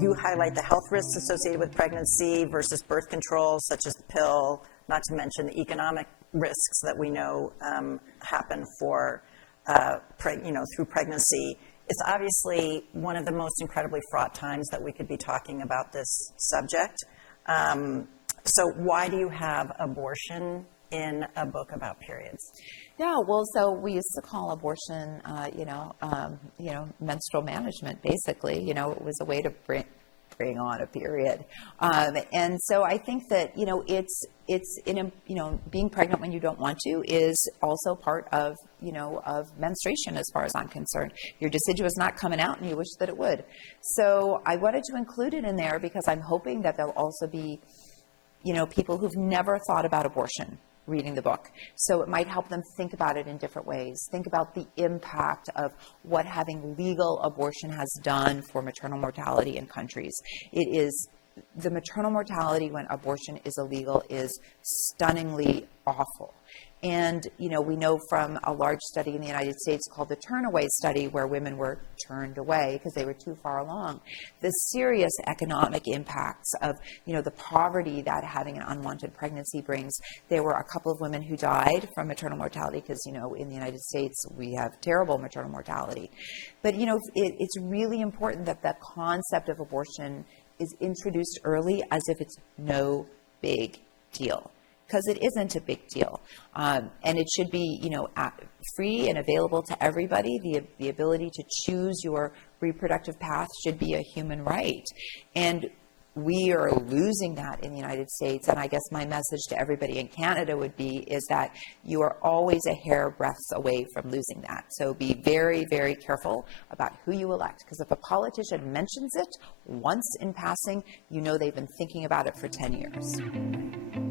You highlight the health risks associated with pregnancy versus birth control, such as the pill, not to mention the economic risks that we know happen for, through pregnancy. It's obviously one of the most incredibly fraught times that we could be talking about this subject. So why do you have abortion in a book about periods? Yeah, well, so we used to call abortion, menstrual management, basically. It was a way to bring on a period. And so I think that, being pregnant when you don't want to is also part of menstruation as far as I'm concerned. Your deciduous not coming out and you wish that it would. So I wanted to include it in there because I'm hoping that there'll also be, people who've never thought about abortion reading the book. So it might help them think about it in different ways. Think about the impact of what having legal abortion has done for maternal mortality in countries. The maternal mortality when abortion is illegal is stunningly awful. And, we know from a large study in the United States called the Turnaway Study, where women were turned away because they were too far along, the serious economic impacts of, the poverty that having an unwanted pregnancy brings. There were a couple of women who died from maternal mortality because, in the United States, we have terrible maternal mortality. But, it's really important that the concept of abortion is introduced early as if it's no big deal. Because it isn't a big deal. And it should be, free and available to everybody. The ability to choose your reproductive path should be a human right. And we are losing that in the United States. And I guess my message to everybody in Canada would be is that you are always a hairbreadth away from losing that. So be very, very careful about who you elect. Because if a politician mentions it once in passing, they've been thinking about it for 10 years.